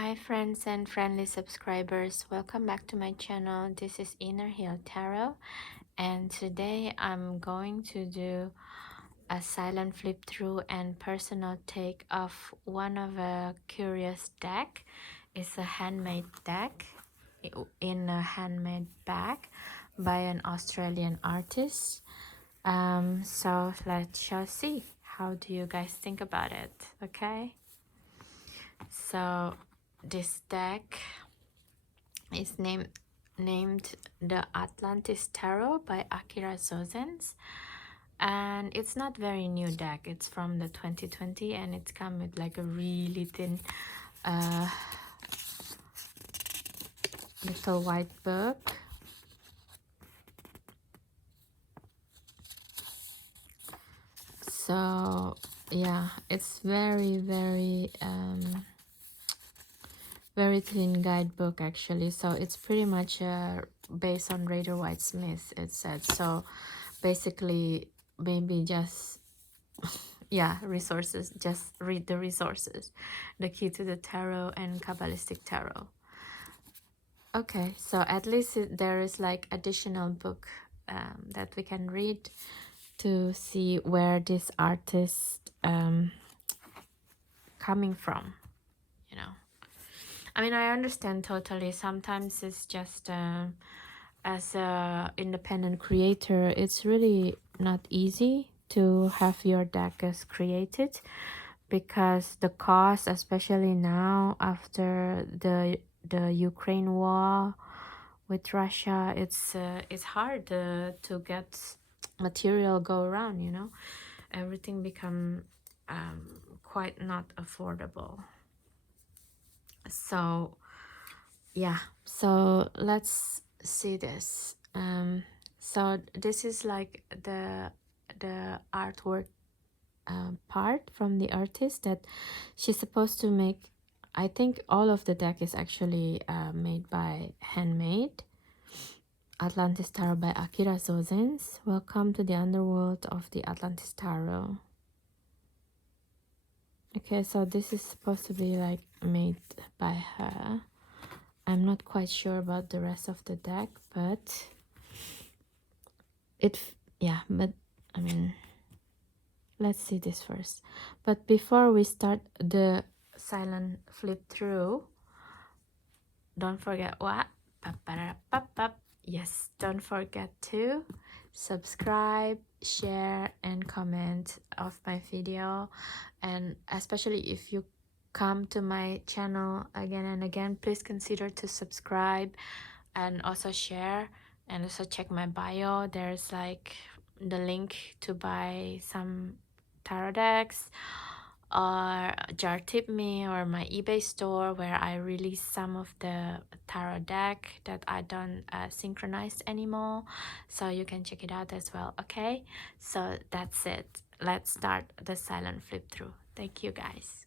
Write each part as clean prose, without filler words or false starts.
Hi friends and friendly subscribers, welcome back to my channel. This is Inner Heal Tarot, and today I'm going to do a silent flip through and personal take of one of a curious deck. It's a handmade deck in a handmade bag by an Australian artist. So let's shall see. How do you guys think about it? Okay, so this deck is named the Atlantis Tarot by Akira Zozens, and it's not very new deck. It's from the 2020 and it's come with like a really thin uh, little white book. So yeah, it's very thin guidebook actually. So it's pretty much based on Raider White Smith, it said. So basically maybe just yeah, resources, just read the resources, the key to the tarot and Kabbalistic tarot. Okay, so at least there is like additional book that we can read to see where this artist coming from, you know. I mean, I understand totally. Sometimes it's just as a independent creator, it's really not easy to have your deck as created, because the cost, especially now after the Ukraine war with Russia, it's hard to get material go around, you know. Everything become quite not affordable. So yeah, so let's see this. So this is like the artwork part from the artist that she's supposed to make. I think all of the deck is actually made by handmade. Atlantis Tarot by Akira Zozens. Welcome to the underworld of the Atlantis Tarot. Okay, so this is supposed to be like made by her. I'm not quite sure about the rest of the deck, but yeah, but I mean, let's see this first. But before we start the silent flip through, don't forget what? Yes, don't forget to subscribe, share, and comment of my video. And especially if you come to my channel again and again, please consider to subscribe and also share, and also check my bio. There's like the link to buy some tarot decks, or jar tip me, or my eBay store where I release some of the tarot deck that I don't synchronize anymore, so you can check it out as well. Okay, so that's it. Let's start the silent flip through. Thank you guys.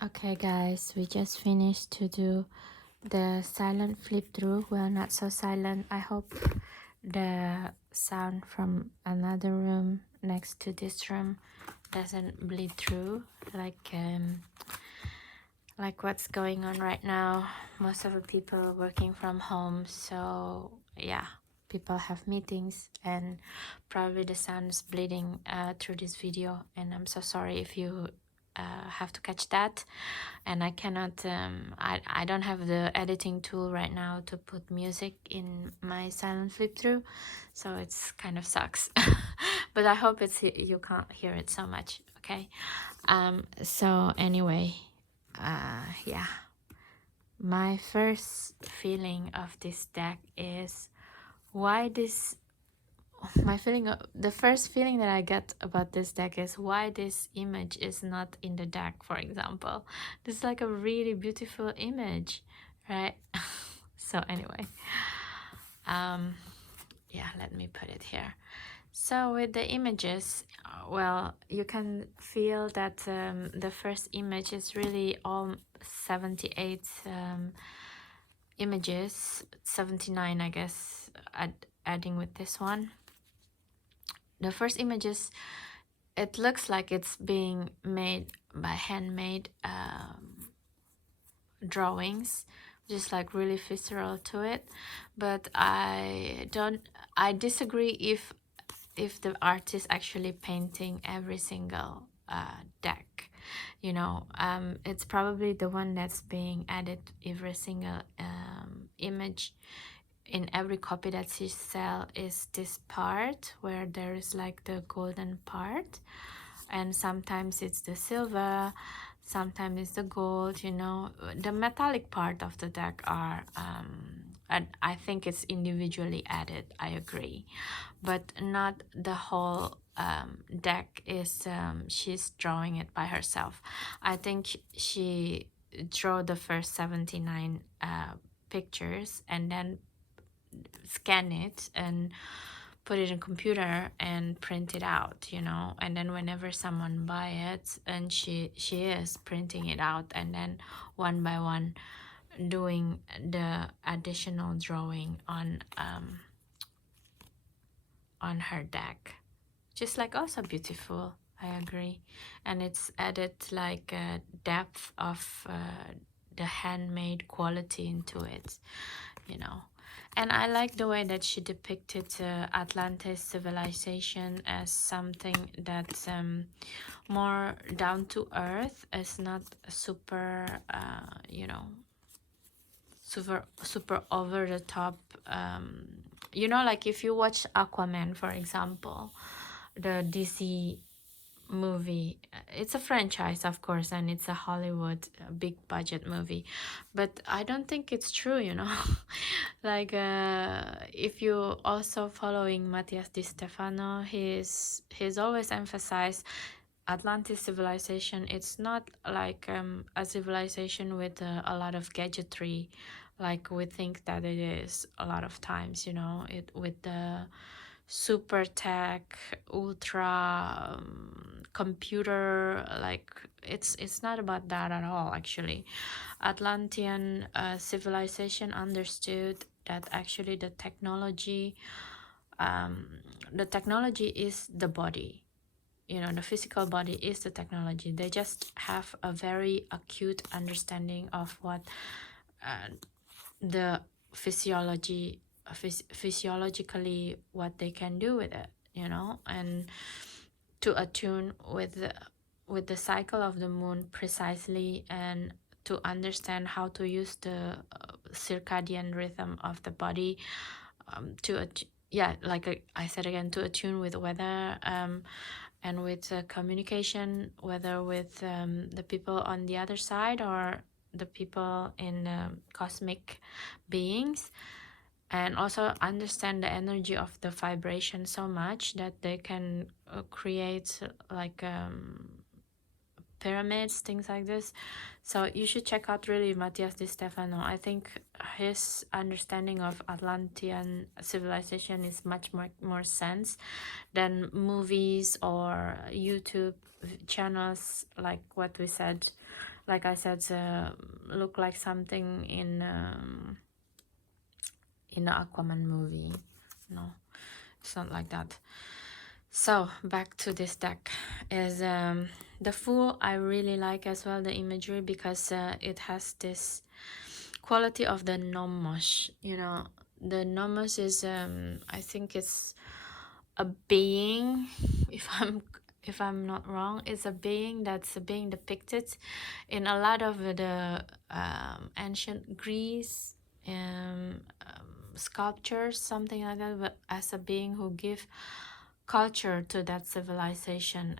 Okay guys, we just finished to do the silent flip through. Well, not so silent. I hope the sound from another room next to this room doesn't bleed through like what's going on right now. Most of the people working from home, so yeah, people have meetings and probably the sound is bleeding through this video, and I'm so sorry if you have to catch that. And I cannot I don't have the editing tool right now to put music in my silent flip through, so it's kind of sucks. But I hope it's you can't hear it so much. Okay, so anyway, yeah, my first feeling of this deck is why this my feeling the first feeling that I get about this deck is why this image is not in the deck. For example, this is like a really beautiful image, right? So anyway, yeah, let me put it here. So with the images, well, you can feel that the first image is really all 78 images, 79 I guess, adding with this one. The first images, it looks like it's being made by handmade drawings, just like really visceral to it. But I disagree if the artist actually painting every single deck, you know. It's probably the one that's being added every single image in every copy that she sell is this part where there is like the golden part, and sometimes it's the silver, sometimes it's the gold, you know. The metallic part of the deck are and I think it's individually added, I agree, but not the whole deck is she's drawing it by herself. I think she drew the first 79 pictures and then scan it and put it in computer and print it out, you know. And then whenever someone buy it, and she is printing it out and then one by one doing the additional drawing on her deck, just like also beautiful, I agree. And it's added like a depth of the handmade quality into it, you know. And I like the way that she depicted Atlantis civilization as something that's more down to earth. It's not super, you know, super over the top. You know, like if you watch Aquaman, for example, the DC movie, it's a franchise of course, and it's a Hollywood big budget movie, but I don't think it's true, you know. Like if you also following Matias Di Stefano, he's always emphasized Atlantis civilization. It's not like a civilization with a lot of gadgetry like we think that it is a lot of times, you know, it with the super tech ultra computer, like it's not about that at all. Actually, Atlantean civilization understood that actually the technology is the body, you know. The physical body is the technology. They just have a very acute understanding of what the physiologically what they can do with it, you know. And to attune with the cycle of the moon precisely, and to understand how to use the circadian rhythm of the body, yeah, like I said again, to attune with weather, and with communication, whether with the people on the other side or the people in cosmic beings, and also understand the energy of the vibration so much that they can create like pyramids, things like this. So you should check out really Matias Di Stefano. I think his understanding of Atlantean civilization is much more sense than movies or YouTube channels like what we said like I said, look like something in the Aquaman movie. No, it's not like that. So back to this deck is the Fool. I really like as well the imagery, because it has this quality of the nomos. You know, the nomos is I think it's a being, if I'm not wrong, it's a being that's being depicted in a lot of the ancient Greece sculptures, something like that, but as a being who give culture to that civilization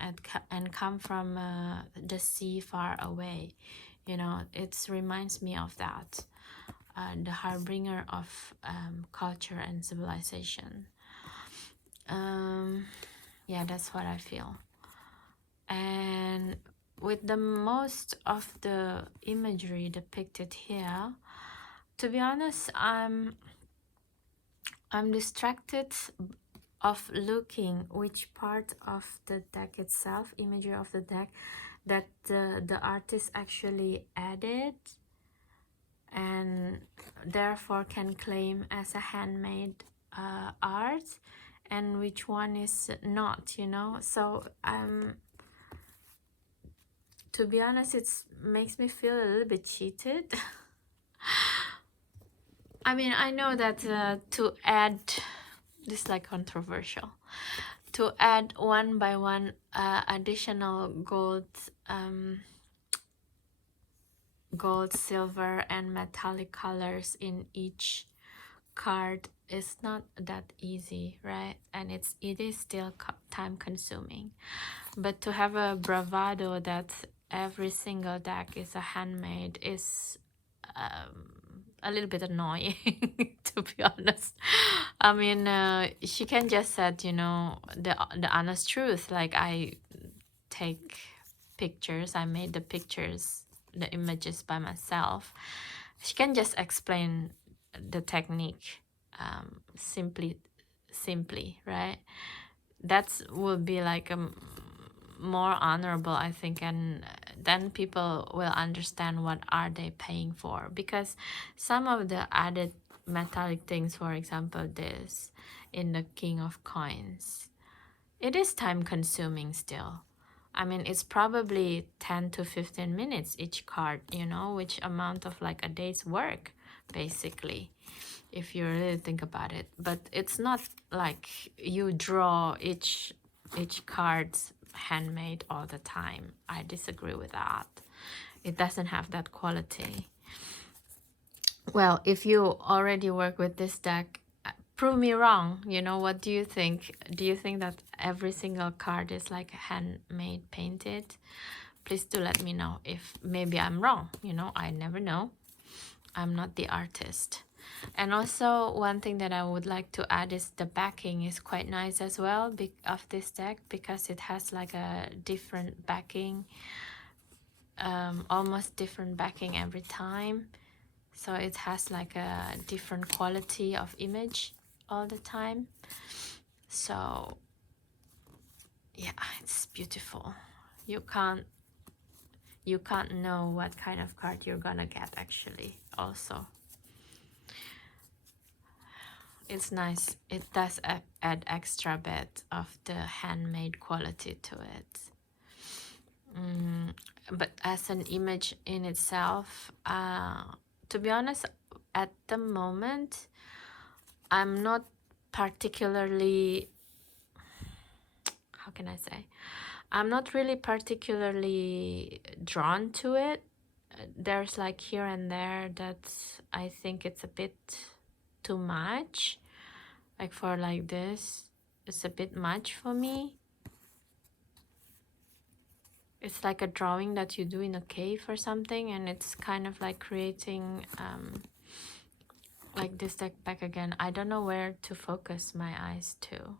and come from the sea far away. You know, it reminds me of that, the harbinger of culture and civilization. Yeah, that's what I feel. And with the most of the imagery depicted here, to be honest, I'm distracted of looking which part of the deck itself, imagery of the deck, that the artist actually added and therefore can claim as a handmade art, and which one is not, you know. So to be honest, it makes me feel a little bit cheated. I mean, I know that to add, this is like controversial, to add one by one additional gold, silver, and metallic colors in each card is not that easy, right? And it is still time consuming. But to have a bravado that every single deck is a handmade is a little bit annoying, to be honest. I mean, she can just said, you know, the honest truth, like I take pictures, I made the pictures, the images by myself. She can just explain the technique simply, right? That would be like a more honorable, I think, and then people will understand what are they paying for. Because some of the added metallic things, for example this in the King of Coins, it is time consuming still. I mean, it's probably 10 to 15 minutes each card, you know, which amount of like a day's work basically, if you really think about it. But it's not like you draw each card's handmade all the time. I disagree with that. It doesn't have that quality. Well, if you already work with this deck, prove me wrong. You know, what do you think? Do you think that every single card is like handmade painted? Please do let me know if maybe I'm wrong. You know, I never know. I'm not the artist. And also one thing that I would like to add is the backing is quite nice as well of this deck, because it has like a different backing, almost different backing every time. So it has like a different quality of image all the time. So yeah, it's beautiful. You can't know what kind of card you're gonna get actually. Also, it's nice. It does add extra bit of the handmade quality to it. But as an image in itself, to be honest, at the moment I'm not particularly, how can I say, I'm not really particularly drawn to it. There's like here and there that I think it's a bit too much. Like for like this, it's a bit much for me. It's like a drawing that you do in a cave or something, and it's kind of like creating like this deck back again. I don't know where to focus my eyes to,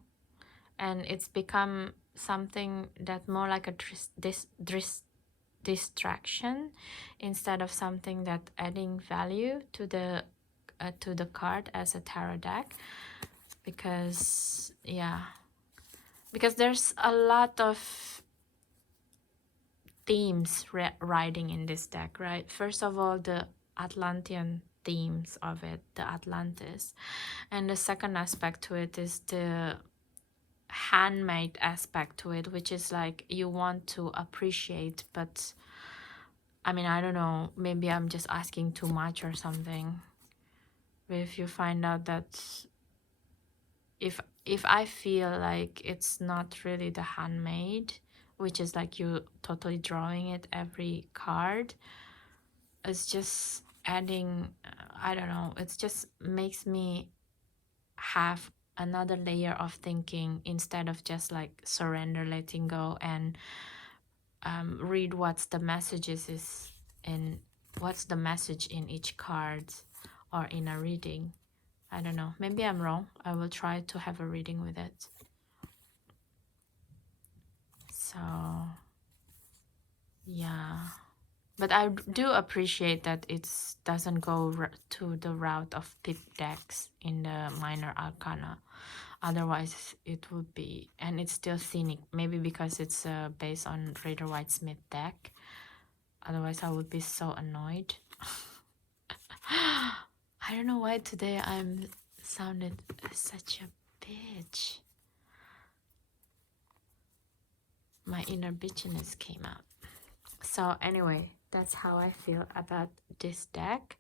and it's become something that more like a distraction instead of something that adding value to the card as a tarot deck. Because yeah, because there's a lot of themes riding in this deck, right? First of all, the Atlantean themes of it, the Atlantis. And the second aspect to it is the handmade aspect to it, which is like you want to appreciate, but I mean, I don't know, maybe I'm just asking too much or something. But if you find out that if I feel like it's not really the handmade, which is like you totally drawing it every card, it's just adding, I don't know, it's just makes me have another layer of thinking instead of just like surrender, letting go, and read what's the messages is in what's the message in each card or in a reading. I don't know, maybe I'm wrong. I will try to have a reading with it. So yeah, but I do appreciate that it doesn't go to the route of thick decks in the minor arcana. Otherwise it would be, and it's still scenic, maybe because it's based on Rider White Smith deck. Otherwise I would be so annoyed. I don't know why today I'm sounded such a bitch. My inner bitchiness came out. So anyway, that's how I feel about this deck.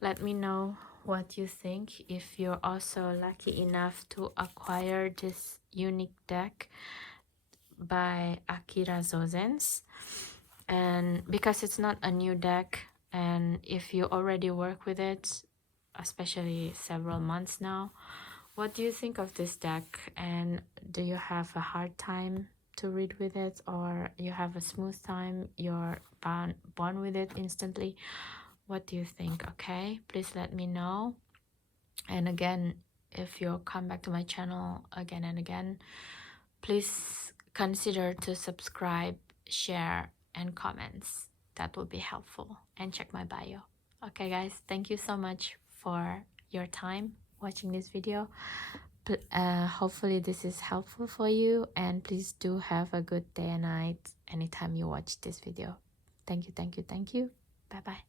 Let me know what you think if you're also lucky enough to acquire this unique deck by Akira Zozens. And because it's not a new deck, and if you already work with it, especially several months now, what do you think of this deck? And do you have a hard time to read with it, or you have a smooth time, you're born with it instantly? What do you think? Okay, please let me know. And again, if you come back to my channel again and again, please consider to subscribe, share, and comments. That will be helpful. And check my bio. Okay guys, thank you so much for your time watching this video. Hopefully this is helpful for you, and please do have a good day and night anytime you watch this video. Thank you, thank you, thank you. Bye bye.